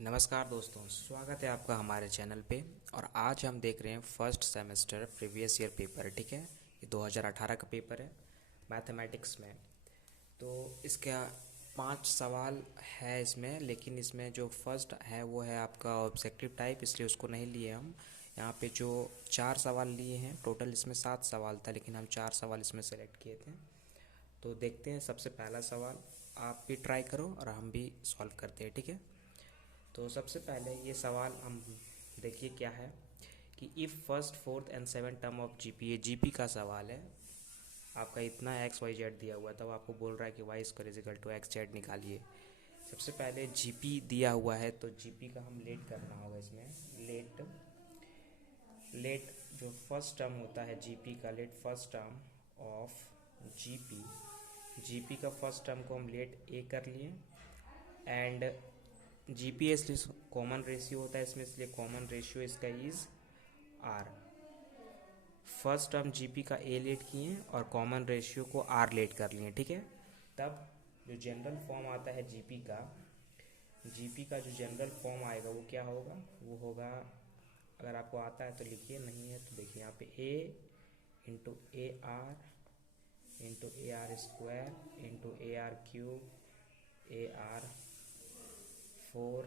नमस्कार दोस्तों, स्वागत है आपका हमारे चैनल पे। और आज हम देख रहे हैं first semester previous year paper. ठीक है, ये 2018 का पेपर है मैथमेटिक्स में। तो इसका 5 सवाल है इसमें, लेकिन इसमें जो फर्स्ट है वो है आपका ऑब्जेक्टिव टाइप, इसलिए उसको नहीं लिए हम। यहाँ पे जो 4 सवाल लिए हैं, टोटल इसमें 7 सवाल था, लेकिन हम 4 सवाल इसमें सेलेक्ट किए थे। तो देखते हैं, सबसे पहला सवाल आप भी ट्राई करो और हम भी सॉल्व करते हैं। ठीक है, तो सबसे पहले ये सवाल हम देखिए क्या है कि if first fourth and seven term of GP, ये जीपी का सवाल है। आपका इतना एक्स वाई जेड दिया हुआ है, तब आपको बोल रहा है कि Y square is equal to x Z निकालिए। सबसे पहले जीपी दिया हुआ है, तो जीपी का हम लेट करना होगा इसमें। लेट लेट जो फर्स्ट टर्म होता है जीपी का, let first term of GP, GP का फर्स्ट टर्म को हम लेट ए कर लिए। एंड जीपी इसलिए कॉमन रेशियो होता है इसमें, इसलिए कॉमन रेशियो इसका is R. First term GP का ए लेट किए और कॉमन रेशियो को आर लेट कर लिए। ठीक है, तब जो जनरल फॉर्म आता है जीपी का, जीपी का जो जनरल फॉर्म आएगा वो क्या होगा, वो होगा, अगर आपको आता है तो लिखिए, नहीं है तो देखिए यहाँ पे a into a r square into a r cube a r 4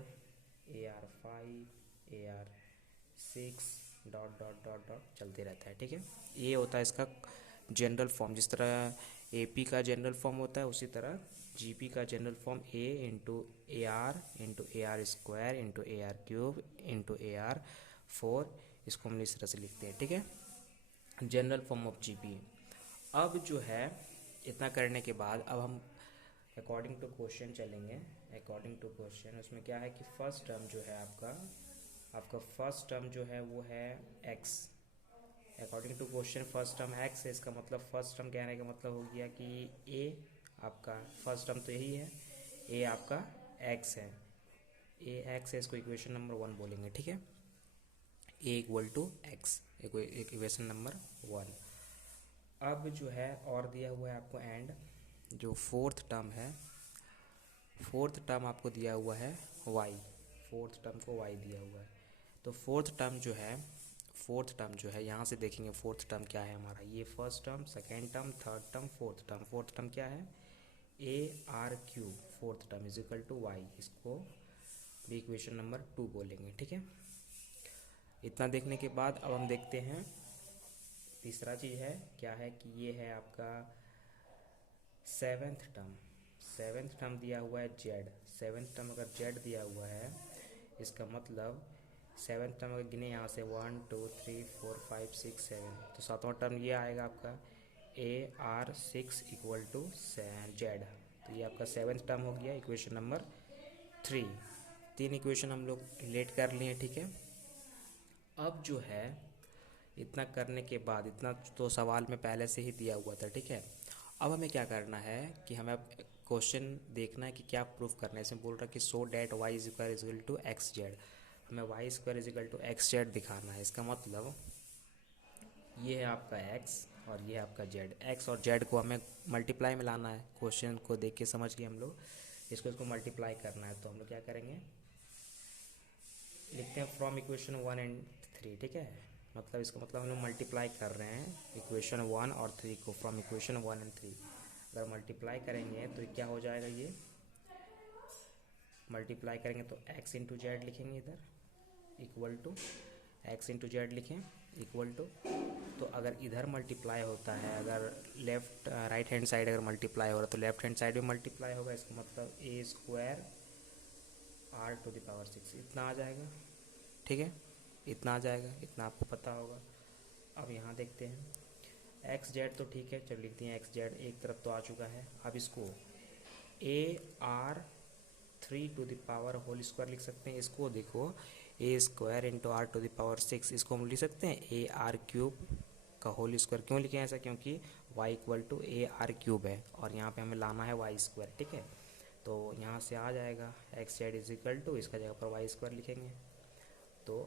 a r 5 a are 6 dot dot dot dot चलते रहता है। ठीक है, ये होता है इसका जनरल फॉर्म। जिस तरह एपी का जनरल फॉर्म होता है, उसी तरह जीपी का general form A into a r square into a r cube into a r 4, इसको हम इस तरह से लिखते हैं। ठीक है, जनरल फॉर्म ऑफ जीपी। अब जो है, इतना करने के बाद अब हम अकॉर्डिंग टू क्वेश्चन चलेंगे। अकॉर्डिंग टू क्वेश्चन उसमें क्या है कि फर्स्ट टर्म जो है आपका फर्स्ट टर्म जो है वो है X. According to question first term X है, इसका मतलब फर्स्ट टर्म कहने का मतलब हो गया कि ए आपका फर्स्ट टर्म तो यही है, ए आपका एक्स है, ए एक्स है, इसको इक्वेशन नंबर 1 बोलेंगे। ठीक है, a equal to x, equation number 1। अब जो है और दिया हुआ है आपको एंड जो फोर्थ टर्म है, फोर्थ टर्म आपको दिया हुआ है वाई, फोर्थ टर्म को वाई दिया हुआ है। तो फोर्थ टर्म जो है यहाँ से देखेंगे फोर्थ टर्म क्या है हमारा, ये first term, second term, third term, fourth term. Fourth term क्या है, A R cube, fourth term is equal to Y, इसको भी इक्वेशन नंबर 2 बोलेंगे। ठीक है, इतना देखने के बाद अब हम देखते हैं तीसरा चीज़ है क्या है कि ये है आपका सेवेंथ टर्म। सेवेंथ टर्म दिया हुआ है जेड। सेवेंथ टर्म अगर जेड दिया हुआ है, इसका मतलब सेवेंथ टर्म अगर गिने यहाँ से 1 2 3 4 5 6 7, तो सातवां टर्म ये आएगा आपका A are 6 equal to Z. तो ये आपका सेवेंथ टर्म हो गया, इक्वेशन नंबर 3। 3 इक्वेशन हम लोग रिलेट कर लिए। ठीक है, अब जो है इतना करने के बाद, इतना तो सवाल में पहले से ही दिया हुआ था। ठीक है, अब हमें क्या करना है कि हमें अब क्वेश्चन देखना है कि क्या प्रूफ करना है। इसमें बोल रहा है कि so that y is equal to x z, हमें y square is equal to x z दिखाना है। इसका मतलब ये है आपका एक्स और ये है आपका जेड। एक्स और जेड को हमें मल्टीप्लाई में लाना है। क्वेश्चन को देख के समझ गए हम लोग, इसको मल्टीप्लाई करना है। तो हम लोग क्या करेंगे, लिखते हैं फ्रॉम इक्वेशन 1 एंड 3। ठीक है, मतलब इसका मतलब हम लोग मल्टीप्लाई कर रहे हैं इक्वेशन 1 और 3 को, फ्रॉम इक्वेशन 1 एंड 3। अगर मल्टीप्लाई करेंगे तो क्या हो जाएगा, ये मल्टीप्लाई करेंगे तो x इंटू जेड लिखेंगे इधर, equal to x into z लिखें, इक्वल टू। तो अगर इधर मल्टीप्लाई होता है, अगर लेफ्ट राइट हैंड साइड अगर मल्टीप्लाई हो रहा है तो लेफ्ट हैंड साइड में मल्टीप्लाई होगा। इसका मतलब a square r to the power 6 इतना आ जाएगा। ठीक है, इतना आ जाएगा, इतना आपको पता होगा। अब यहाँ देखते हैं एक्स जेड, तो ठीक है, चलो लिखते हैं एक्स जेड, एक तरफ तो आ चुका है। अब इसको a r 3 to the power whole square लिख सकते हैं। इसको देखो, a square into r to the power 6, इसको हम लिख सकते हैं ए आर क्यूब का होल स्क्वायर। क्यों लिखे हैं ऐसा, क्योंकि y equal to a r cube है और यहाँ पे हमें लाना है वाई स्क्वायर। ठीक है, तो यहाँ से आ जाएगा X Z is equal to, इसका जगह पर वाई स्क्वायर लिखेंगे। तो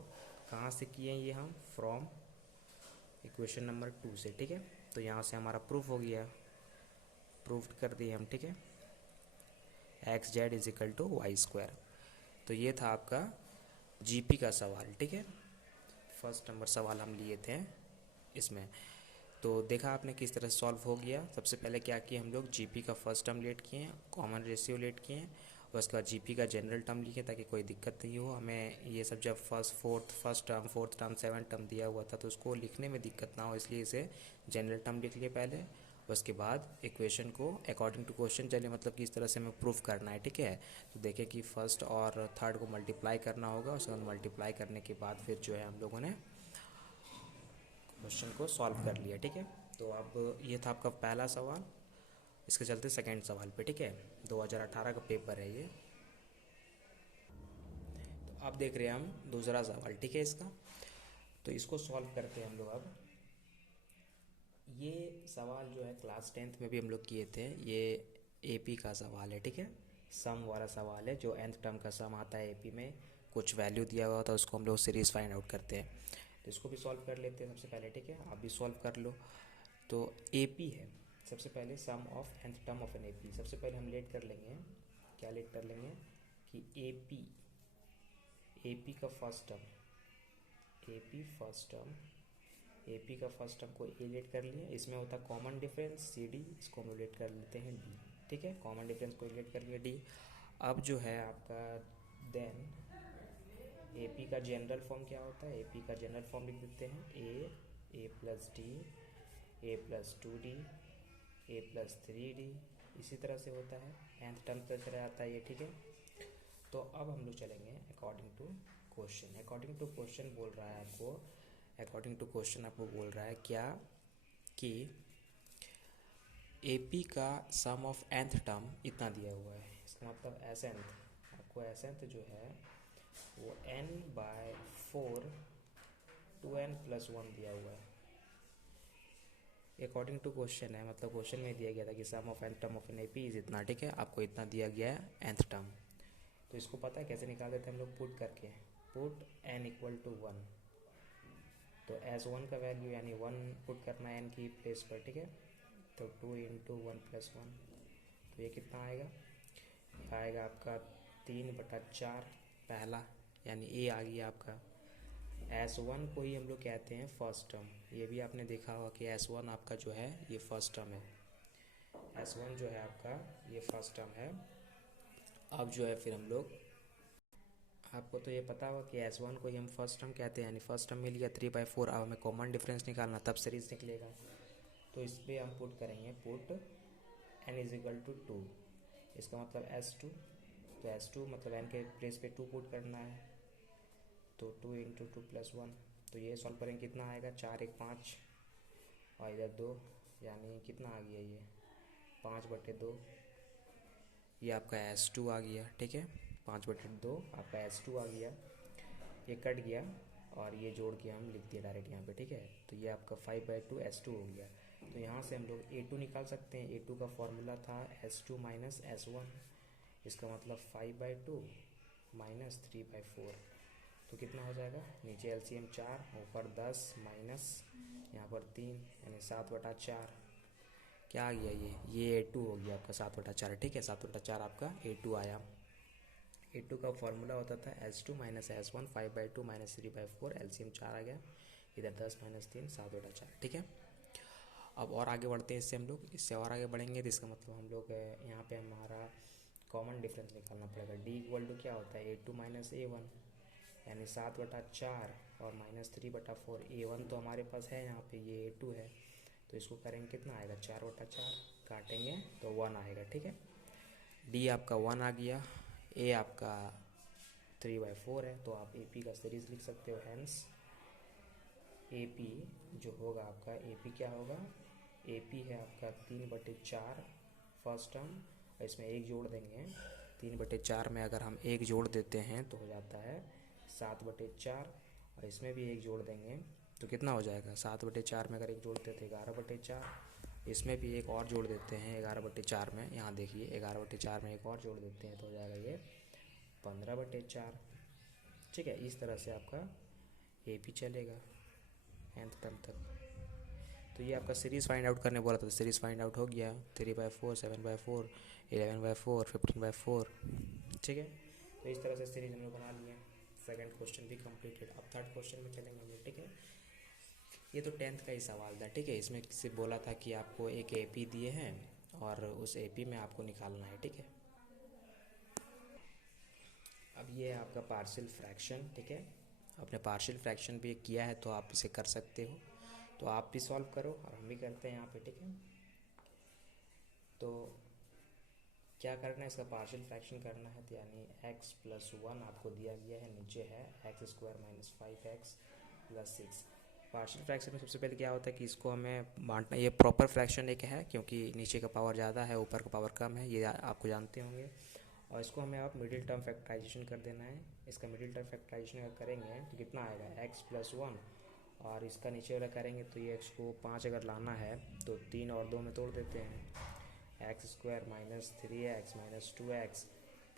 कहाँ से किए ये हम, फ्रॉम इक्वेशन नंबर 2 से। ठीक है, तो यहाँ से हमारा प्रूफ हो गया, प्रूफ कर दिए हम। ठीक है, X Z is equal to Y square. तो ये था आपका जीपी का सवाल, ठीक है। फर्स्ट नंबर सवाल हम लिए थे इसमें। तो देखा आपने किस तरह से सॉल्व हो गया। सबसे पहले क्या किए हम लोग, जीपी का फर्स्ट टर्म लेट किए हैं, कॉमन रेशियो लेट किए हैं, और उसके बाद जीपी का जनरल टर्म लिखे ताकि कोई दिक्कत नहीं हो हमें। ये सब जब first term, fourth term, seventh term दिया हुआ था तो उसको लिखने में दिक्कत ना हो, इसलिए इसे जनरल टर्म लिख लिए पहले। उसके बाद इक्वेशन को अकॉर्डिंग टू क्वेश्चन चलिए, मतलब कि इस तरह से हमें प्रूफ करना है, ठीक है। तो देखें कि फर्स्ट और थर्ड को मल्टीप्लाई करना होगा, उसके बाद मल्टीप्लाई करने के बाद फिर जो है हम लोगों ने क्वेश्चन को सॉल्व कर लिया, ठीक है। तो अब ये था आपका पहला सवाल। इसके चलते सेकंड सवाल पे, ठीक है। 2018 का पेपर है ये। तो अब देख रहे हैं हम दूसरा सवाल, ठीक है इसका। तो इसको सॉल्व करते हैं हम लोग। अब ये सवाल जो है क्लास 10th में भी हम लोग किए थे। ये एपी का सवाल है, ठीक है। सम वाला सवाल है, जो nth टर्म का सम आता है एपी में, कुछ वैल्यू दिया हुआ था उसको हम लोग सीरीज़ फाइंड आउट करते हैं। तो इसको भी सॉल्व कर लेते हैं सबसे पहले, ठीक है। आप भी सॉल्व कर लो। तो एपी है सबसे पहले, sum of nth term of an AP. सबसे पहले हम लेट कर लेंगे, क्या लेट कर लेंगे कि एपी का फर्स्ट टर्म, एपी का फर्स्ट टर्म को ए लेट कर लिए। इसमें होता है कॉमन डिफरेंस सी डी, इसको हम लेट कर लेते हैं डी, ठीक है। कॉमन डिफरेंस को लेट कर लिया डी। अब जो है आपका देन एपी का जनरल फॉर्म क्या होता है, एपी का जनरल फॉर्म लिख देते हैं ए प्लस डी, ए प्लस 2d, ए प्लस 3d, इसी तरह से होता है। nth टर्म तक चला जाता है ये, ठीक है। तो अब हम लोग चलेंगे according to question. According to question बोल रहा है आपको, अकॉर्डिंग टू क्वेश्चन आपको बोल रहा है क्या कि एपी का सम ऑफ nth टर्म इतना दिया हुआ है। इसका मतलब एसेंथ, आपको एसेंथ जो है वो n/4 2n+1 दिया हुआ है। अकॉर्डिंग टू क्वेश्चन है, मतलब क्वेश्चन में दिया गया था कि sum of nth term of an AP is इतना, ठीक है। आपको इतना दिया गया है nth टर्म। तो इसको पता है कैसे निकाल देते हैं हम लोग, पुट करके। पुट n = 1, तो S1 का वैल्यू यानी 1 पुट करना है n की प्लेस पर, ठीक है। तो 2 × 1+1, तो ये कितना आएगा, आएगा आपका 3/4 पहला, यानी ए आ गया आपका। S1 को ही हम लोग कहते हैं फर्स्ट टर्म। ये भी आपने देखा होगा कि S1 आपका जो है ये फर्स्ट टर्म है। S1 जो है आपका ये फर्स्ट टर्म है। अब जो है फिर हम लोग, आपको तो ये पता होगा कि S1 को ही हम फर्स्ट टर्म कहते हैं, यानी फर्स्ट टर्म मिल गया 3/4। अब हमें कॉमन डिफरेंस निकालना, तब सीरीज निकलेगा। तो इस पर हम पुट करेंगे, पुट n = 2, इसका मतलब S2। तो S2 मतलब n के प्लेस पे 2 पुट करना है, तो 2 × 2+1। तो ये सॉल्व करेंगे, कितना आएगा, 4 × 1 5 और इधर 2, यानी कितना आ गया ये 5/2। ये आपका S2 आ गया, ठीक है। 5/2 आपका S2 आ गया। ये कट गया और ये जोड़ के हम लिख दिया डायरेक्ट यहाँ पे, ठीक है। तो ये आपका 5/2 S2 हो गया। तो यहाँ से हम लोग A2 निकाल सकते हैं। A2 का फॉर्मूला था S2 - S1, इसका मतलब 5/2 - 3/4। तो कितना हो जाएगा, नीचे LCM 4, ऊपर 10 माइनस यहाँ पर 3, यानी 7/4। क्या आ गया ये A2 हो गया आपका 7/4, ठीक है। 7/4 आपका A2 आया। A2 का फॉर्मूला होता था S2 - S1, 5/2 - 3/4, LCM 4 आ गया, इधर 10 - 3 7/4, ठीक है। अब और आगे बढ़ते हैं इससे हम लोग, इससे और आगे बढ़ेंगे तो इसका मतलब हम लोग यहाँ पे हमारा कॉमन डिफरेंस निकालना पड़ेगा। D = क्या होता है, A2 - A1, यानी 7/4 और -3/4। A1 तो हमारे पास है यहाँ पे, ये A2 है, तो इसको करेंगे कितना आएगा, 4/4, काटेंगे तो 1 आएगा, ठीक है। D आपका 1 आ गया, A आपका 3/4 है, तो आप AP का सीरीज लिख सकते हो। हैंस AP जो होगा आपका, AP क्या होगा, AP है आपका 3/4 फर्स्ट टर्म, इसमें एक जोड़ देंगे। 3/4 में अगर हम एक जोड़ देते हैं तो हो जाता है 7/4, और इसमें भी एक जोड़ देंगे तो कितना हो जाएगा, 7/4 में अगर एक जोड़ते थे 11/4, इसमें भी एक और जोड़ देते हैं 11/4 में, यहाँ देखिए 11/4 में एक और जोड़ देते हैं तो हो जाएगा ये 15/4, ठीक है। इस तरह से आपका AP चलेगा nth टर्म तक। तो ये आपका सीरीज़ फाइंड आउट करने बोला था, तो सीरीज़ फाइंड आउट हो गया, 3/4 7/4 11/4 15/4, ठीक है। तो इस तरह से सीरीज हम लोग बना लिए। सेकंड क्वेश्चन भी कंप्लीटेड। अब थर्ड क्वेश्चन में चलेंगे हम लोग, ठीक है। ये तो 10th का ही सवाल था, ठीक है। इसमें से बोला था कि आपको एक एपी दिए हैं और उस एपी में आपको निकालना है, ठीक है। अब ये है आपका पार्शियल फ्रैक्शन, ठीक है। आपने पार्शियल फ्रैक्शन भी किया है तो आप इसे कर सकते हो, तो आप भी सॉल्व करो और हम भी करते हैं यहाँ पे, ठीक है। तो क्या करना है, इसका पार्शियल फ्रैक्शन करना है, तो यानी x+1 आपको दिया गया है, नीचे है x² - 5x + 6। पार्शियल फ्रैक्शन में सबसे पहले क्या होता है कि इसको हमें बांटना। ये प्रॉपर फ्रैक्शन एक है क्योंकि नीचे का पावर ज़्यादा है, ऊपर का पावर कम है, ये आपको जानते होंगे। और इसको हमें आप मिडिल टर्म फैक्टराइजेशन कर देना है। इसका मिडिल टर्म फैक्टराइजेशन अगर करेंगे तो कितना आएगा, x+1, और इसका नीचे वाला करेंगे तो ये x को 5 अगर लाना है तो 3 और 2 में तोड़ देते हैं, x² - 3x - 2x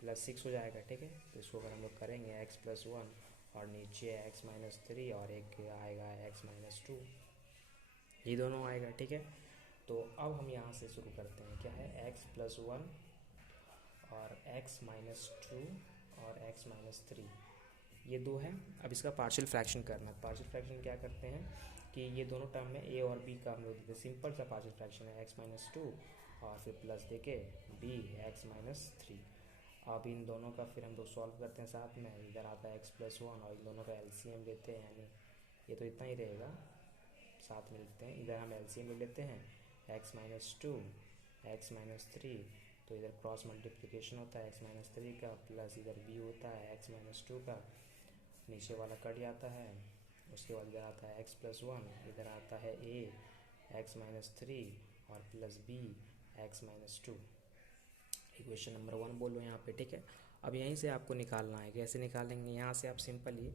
+ 6 हो जाएगा, ठीक है। तो इसको अगर हम लोग करेंगे x+1 और नीचे x - 3 और एक आएगा x - 2, ये दोनों आएगा, ठीक है। तो अब हम यहाँ से शुरू करते हैं, क्या है, x+1 और x - 2 और x - 3, ये दो है। अब इसका पार्शियल फ्रैक्शन करना है। पार्शियल फ्रैक्शन क्या करते हैं कि ये दोनों टर्म में a और b का हम लोग देते हैं, सिंपल सा पार्शियल फ्रैक्शन है, x - 2 और फिर प्लस देके b x - 3। अब इन दोनों का फिर हम लोग सॉल्व करते हैं साथ में। इधर आता है x+1 और इन दोनों का एलसीएम लेते हैं, यानी ये तो इतना ही रहेगा, साथ में लिखते हैं। इधर हम एलसीएम ले लेते हैं, x - 2 x - 3, तो इधर क्रॉस मल्टीप्लिकेशन होता है x - 3 का, प्लस इधर b होता है x - 2 का, नीचे वाला कट जाता है। उसके बाद इधर आता है x+1, इधर आता है a x - 3 और plus b x - 2। Equation number 1 बोलो यहाँ पे, ठीक है। अब यहीं से आपको निकालना है। कैसे निकालेंगे, यहाँ से आप सिंपली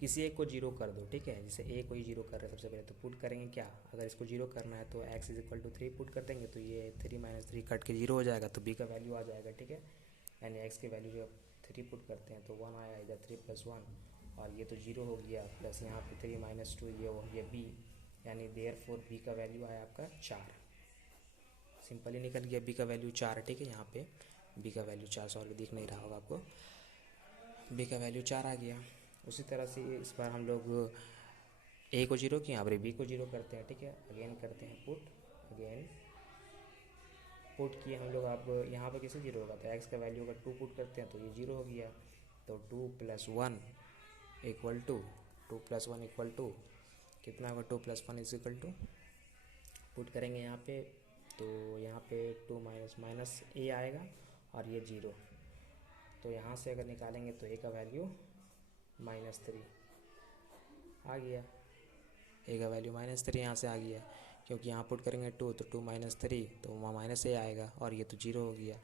किसी एक को जीरो कर दो, ठीक है। जैसे ए को ही जीरो कर रहे हैं सबसे पहले, तो पुट करेंगे क्या, अगर इसको जीरो करना है तो x = 3 पुट कर देंगे, तो ये 3 - 3 कट के जीरो हो जाएगा, तो b का वैल्यू आ जाएगा, ठीक है। यानी x की वैल्यू जब 3 पुट करते हैं तो 1 आया, इधर 3+1 और ये तो जीरो हो गया, प्लस यहाँ पे 3 - 2, ये हो गया b, यानी देयरफॉर b का वैल्यू आया आपका 4। सिंपली निकल गया, b का वैल्यू 4, ठीक है। यहाँ पे b का वैल्यू 4, सॉरी दिख नहीं रहा होगा आपको, b का वैल्यू 4 आ गया। उसी तरह से इस बार हम लोग a को जीरो किया, अब b को जीरो करते हैं, ठीक है। अगेन करते हैं पुट, अगेन पुट किए हम लोग। अब यहाँ पे किसे जीरो होगा, तो x का वैल्यू अगर 2 पुट करते हैं तो ये जीरो हो गया, तो 2 + 1 = 2 + 1 = कितना होगा, 2 + 1 = पुट करेंगे यहाँ पे, तो यहाँ पे 2 माइनस a आएगा और ये जीरो, तो यहाँ से अगर निकालेंगे तो a का वैल्यू -3 आ गया। a का वैल्यू -3 यहाँ से आ गया, क्योंकि यहाँ पुट करेंगे 2, तो 2 - 3 तो वहाँ -a आएगा और ये तो जीरो हो गया,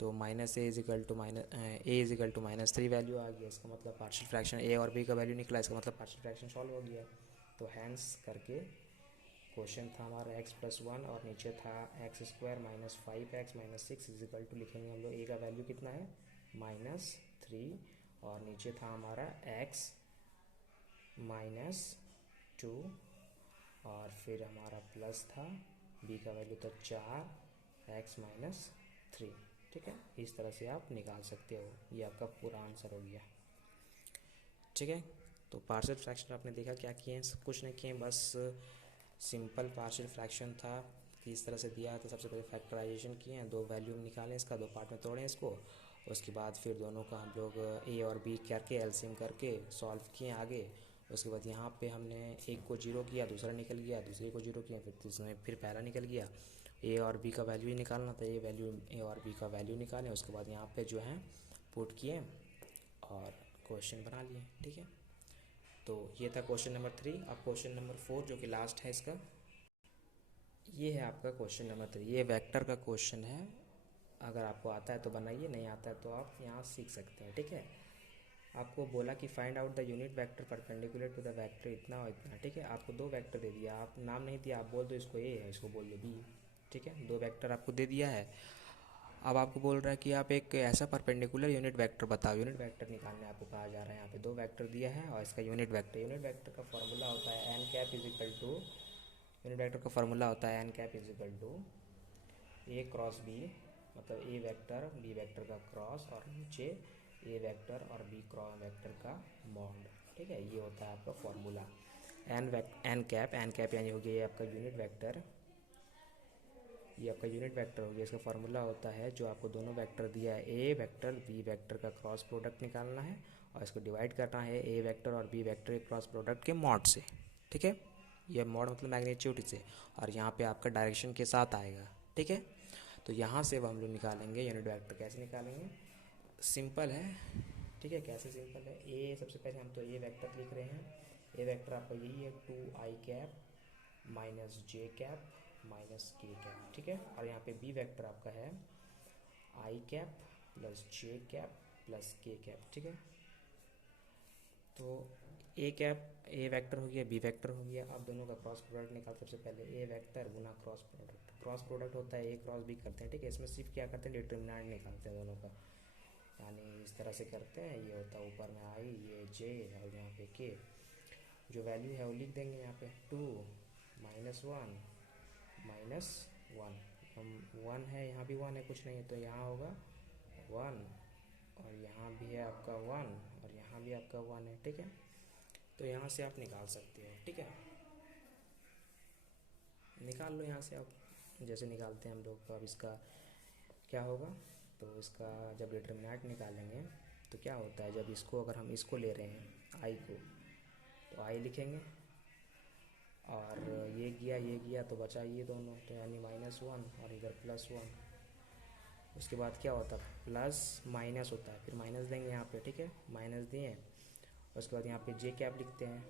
तो -a -3 वैल्यू आ गया। इसका मतलब पार्शियल फ्रैक्शन a और b का वैल्यू निकला, इसका मतलब पार्शियल फ्रैक्शन सॉल्व हो गया। तो हैंस करके क्वेश्चन था हमारा x+1 और नीचे था x² - 5x - 6 लिखेंगे हम लोग। a का वैल्यू कितना है, -3, और नीचे था हमारा x - 2 और फिर हमारा प्लस था b का वैल्यू तो 4 x - 3, ठीक है। इस तरह से आप निकाल सकते हो, ये आपका पूरा आंसर हो गया, ठीक है। तो पार्शियल फ्रैक्शन आपने देखा क्या किए हैं, सब कुछ नहीं किए, बस सिंपल पार्शियल फ्रैक्शन था कि इस तरह से दिया है। तो सबसे पहले फैक्टराइजेशन किए हैं, 2 वैल्यू निकालें, इसका 2 पार्ट में तोड़ें इसको, उसके बाद फिर दोनों का हम लोग a और b करके एलसीएम करके सॉल्व किए आगे। उसके बाद यहाँ पे हमने एक को जीरो किया, दूसरा निकल गया, दूसरे को जीरो किया, फिर पहला निकल गया। a और b का वैल्यू ही निकालना था, a और b का वैल्यू निकालें, उसके बाद यहाँ पे जो है पुट किए और क्वेश्चन बना लिए, ठीक है। तो ये था क्वेश्चन नंबर 3। अब क्वेश्चन नंबर 4 जो कि लास्ट है इसका, ये है आपका क्वेश्चन नंबर 3। ये वेक्टर का क्वेश्चन है, अगर आपको आता है तो बनाइए, नहीं आता है तो आप यहाँ सीख सकते हैं, ठीक है। आपको बोला कि find out the unit vector perpendicular to the vector इतना और इतना, ठीक है। आपको 2 वेक्टर दे दिया, आप नाम नहीं दिया, आप बोल दो इसको a है, इसको बोल दो b, ठीक है। 2 वेक्टर आपको दे दिया है। अब आपको बोल रहा है कि आप एक ऐसा परपेंडिकुलर यूनिट वेक्टर बताओ। यूनिट वेक्टर निकालने आपको कहा जा रहा है। यहाँ पे 2 वेक्टर दिया है और इसका यूनिट वेक्टर का फॉर्मूला होता है यूनिट वेक्टर का फॉर्मूला होता है n cap a cross b, मतलब a वेक्टर b वेक्टर का क्रॉस और नीचे ए वेक्टर और बी क्रॉस वेक्टर का मॉड। ठीक है, ये होता है आपका फॉर्मूला। एन कैप यानी हो गया ये आपका यूनिट वेक्टर, ये आपका यूनिट वेक्टर हो गया। इसका फार्मूला होता है जो आपको दोनों वेक्टर दिया है, ए वेक्टर बी वेक्टर का क्रॉस प्रोडक्ट निकालना है और इसको डिवाइड करना है ए वेक्टर और बी वेक्टर के क्रॉस प्रोडक्ट के मॉड से। ठीक है, ये मॉड मतलब मैग्नीट्यूड से, और यहाँ पे आपका डायरेक्शन के साथ आएगा। ठीक है, तो यहाँ से अब हम लोग निकालेंगे यूनिट वेक्टर। कैसे निकालेंगे? सिंपल है। ठीक है, कैसे सिंपल है? ए सबसे पहले हम तो ए वेक्टर लिख रहे हैं। ए वेक्टर आपका यही है 2i कैप माइनस जे कैप माइनस के कैप। ठीक है, और यहाँ पे बी वेक्टर आपका है आई कैप प्लस जे कैप प्लस के कैप। ठीक है, तो ए कैप ए वेक्टर हो गया, बी वेक्टर हो गया। अब दोनों का क्रॉस प्रोडक्ट निकाल। सबसे पहले A vector Guna cross product. Cross product होता है ए क्रॉस बी करते हैं। ठीक है, इसमें सिर्फ क्या करते हैं, डिटरमिनेंट निकालते हैं दोनों का, यानी इस तरह से करते हैं। ये होता है ऊपर में आई, ये जे और यहाँ पे के। जो वैल्यू है वो लिख देंगे यहाँ पे 2 -1 -1। हम 1 है, यहाँ भी 1 है, कुछ नहीं है तो यहाँ होगा 1, और यहाँ भी है आपका 1 और यहाँ भी आपका 1 है। ठीक है, तो यहाँ से आप निकाल सकते हो। ठीक है, निकाल लो यहाँ से आप, जैसे निकालते हैं हम लोग। अब इसका क्या होगा, तो इसका जब डिटरमिनेंट निकालेंगे तो क्या होता है, जब इसको अगर हम इसको ले रहे हैं आई को, तो आई लिखेंगे, और ये गया तो बचा ये दोनों, तो यानी -1 और इधर +1। उसके बाद क्या होता है, प्लस माइनस होता है, फिर माइनस देंगे यहाँ पे। ठीक है, माइनस दिए, उसके बाद यहाँ पे जे कैप लिखते हैं,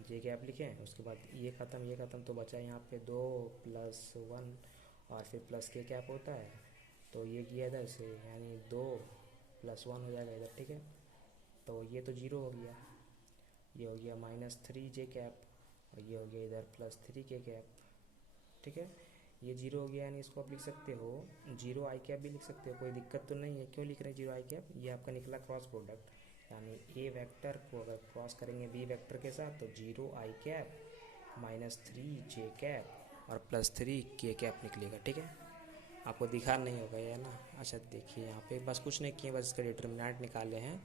जे कैप लिखें। उसके बाद ये ख़त्म तो बचा यहाँ पे 2 + 1 और फिर प्लस के कैप होता है, तो ये गया इधर से, यानी 2 + 1 हो जाएगा इधर। ठीक है, तो ये तो 0 हो गया, ये हो गया -3 जे कैप, और ये हो गया इधर +3 के कैप। ठीक है, ये 0 हो गया, यानी इसको आप लिख सकते हो 0 आई कैप भी लिख सकते हो, कोई दिक्कत तो नहीं है। क्यों लिख रहे हैं 0 आई कैप? ये आपका निकला क्रॉस प्रोडक्ट, यानी ए वेक्टर को अगर क्रॉस करेंगे बी वेक्टर के साथ तो 0 आई कैप -3 जे कैप और +3 के कैप निकलेगा। ठीक है, आपको दिखा नहीं होगा ये ना। अच्छा देखिए, यहाँ पे बस कुछ नहीं किए, बस इसका डिटरमिनेंट निकाले हैं,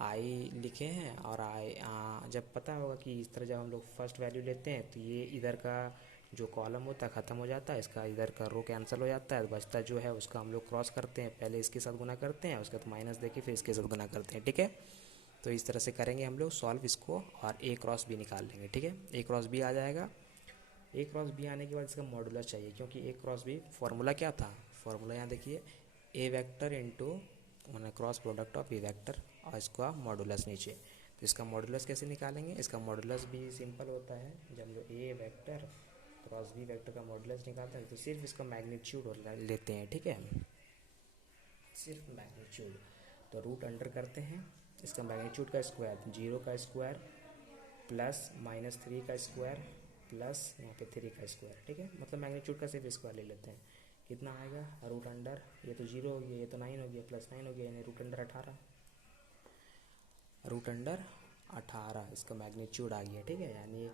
आई लिखे हैं। और आई जब पता होगा कि इस तरह जब हम लोग फर्स्ट वैल्यू लेते हैं तो ये इधर का जो कॉलम होता है ख़त्म हो जाता है, इसका इधर का रो कैंसिल हो जाता है, बचता जो है उसका हम लोग क्रॉस करते हैं, पहले इसके साथ गुना करते हैं, उसके बाद माइनस देके फिर इसके साथ गुना करते हैं। ठीक है, तो इस तरह से करेंगे हम लोग सॉल्व इसको, और ए क्रॉस बी निकाल लेंगे। ठीक है, ए क्रॉस बी आ जाएगा। ए क्रॉस बी आने के बाद इसका मॉडुलस चाहिए, क्योंकि ए क्रॉस बी फॉर्मूला क्या था, फॉर्मूला यहाँ देखिए, ए वेक्टर इंटू मैंने cross product of A vector और इसका मॉडुलस नीचे। तो इसका मॉडुलस कैसे निकालेंगे? इसका मॉडुलस भी सिंपल होता है, जब हम लोग ए वेक्टर क्रॉस बी वेक्टर का मॉडुलस निकालते हैं तो सिर्फ इसका मैग्नीट्यूड लेते हैं। ठीक है, सिर्फ मैग्नीट्यूड, तो रूट अंडर करते हैं इसका मैग्नीट्यूड का स्क्वायर, 0 का स्क्वायर प्लस -3 का स्क्वायर प्लस यहाँ पे 3 का स्क्वायर। ठीक है, मतलब मैग्नीट्यूड का सिर्फ स्क्वायर ले लेते हैं। कितना आएगा, रूट अंडर, ये तो 0 हो गया, ये तो 9 हो गया, +9 हो गया, यानी रूट अंडर 18, रूट अंडर 18 इसका मैग्नीट्यूड आ गया। ठीक है, यानी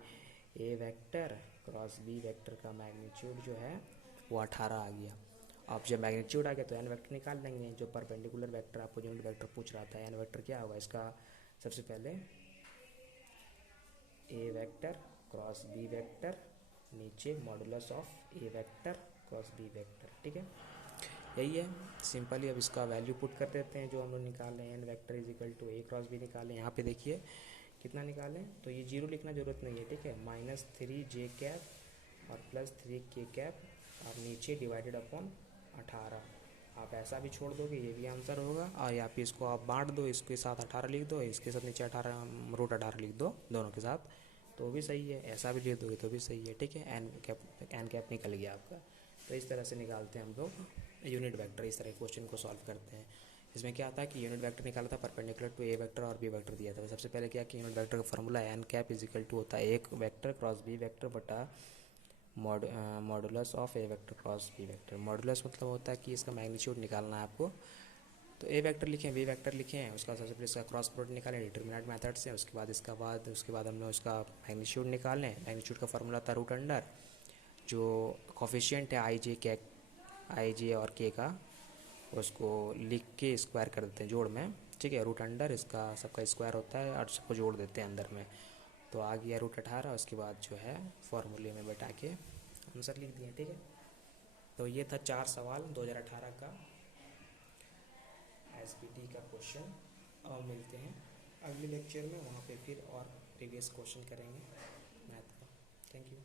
ए वेक्टर क्रॉस बी वेक्टर का मैग्नीट्यूड जो है वो 18 आ गया। अब जब मैग्नीट्यूड आ गया तो एन वेक्टर निकाल देंगे, जो परपेंडिकुलर वेक्टर आपको यूनिट वेक्टर पूछ रहा था, एन वेक्टर क्या होगा इसका, सबसे पहले A vector cross B vector नीचे modulus of A vector cross B vector. ठीक है, यही है सिंपली। अब इसका वैल्यू पुट कर देते हैं जो हम लोग निकाले, एन वेक्टर = ए क्रॉस बी निकालें। यहाँ पे देखिए कितना निकालें, तो ये 0 लिखना ज़रूरत नहीं है। ठीक है, -3 जे कैप और +3 के कैप, और नीचे डिवाइडेड अपॉन 18। आप ऐसा भी छोड़ दोगे, ये भी आंसर होगा, और या फिर इसको आप बांट दो, इसके साथ 18 लिख दो, इसके साथ नीचे 18 रूट 18 लिख दो दोनों के साथ, तो भी सही है। ऐसा भी लिख दोगे तो भी सही है। ठीक है, एन कैप निकल गया आपका। तो इस तरह से निकालते हैं हम लोग यूनिट वेक्टर, इस तरह क्वेश्चन को सॉल्व करते हैं। इसमें क्या था कि यूनिट वेक्टर निकाला था परपेंडिकुलर टू ए वेक्टर और बी वेक्टर दिया था। सबसे पहले क्या कि यूनिट वेक्टर का फॉर्मूला एन कैप = होता है एक वेक्टर क्रॉस बी वेक्टर बटा modulus of A vector cross B vector. Modulus मतलब होता है कि इसका मैग्नीट्यूड निकालना है आपको। तो ए वेक्टर लिखें, बी वेक्टर लिखें, उसका सबसे पहले इसका क्रॉस प्रोडक्ट निकालें डिटरमिनेंट मेथड से। उसके बाद हम लोग उसका मैग्नीट्यूड निकालें। मैग्नीट्यूड का फॉर्मूला था रूट अंडर, जो कोफिशिएंट है आई जे और के का, उसको लिख के स्क्वायर कर देते हैं जोड़ में। ठीक है। रूट अंडर इसका सबका स्क्वायर होता है और सबको जोड़ देते हैं अंदर में, तो आ गया √18। उसके बाद जो है फॉर्मूले में बैठा के आंसर लिख दिया, ठीक है। तो ये था 4 सवाल 2018 का SPT का क्वेश्चन। और मिलते हैं अगले लेक्चर में, वहाँ पे फिर और प्रीवियस क्वेश्चन करेंगे मैथ का। Thank you.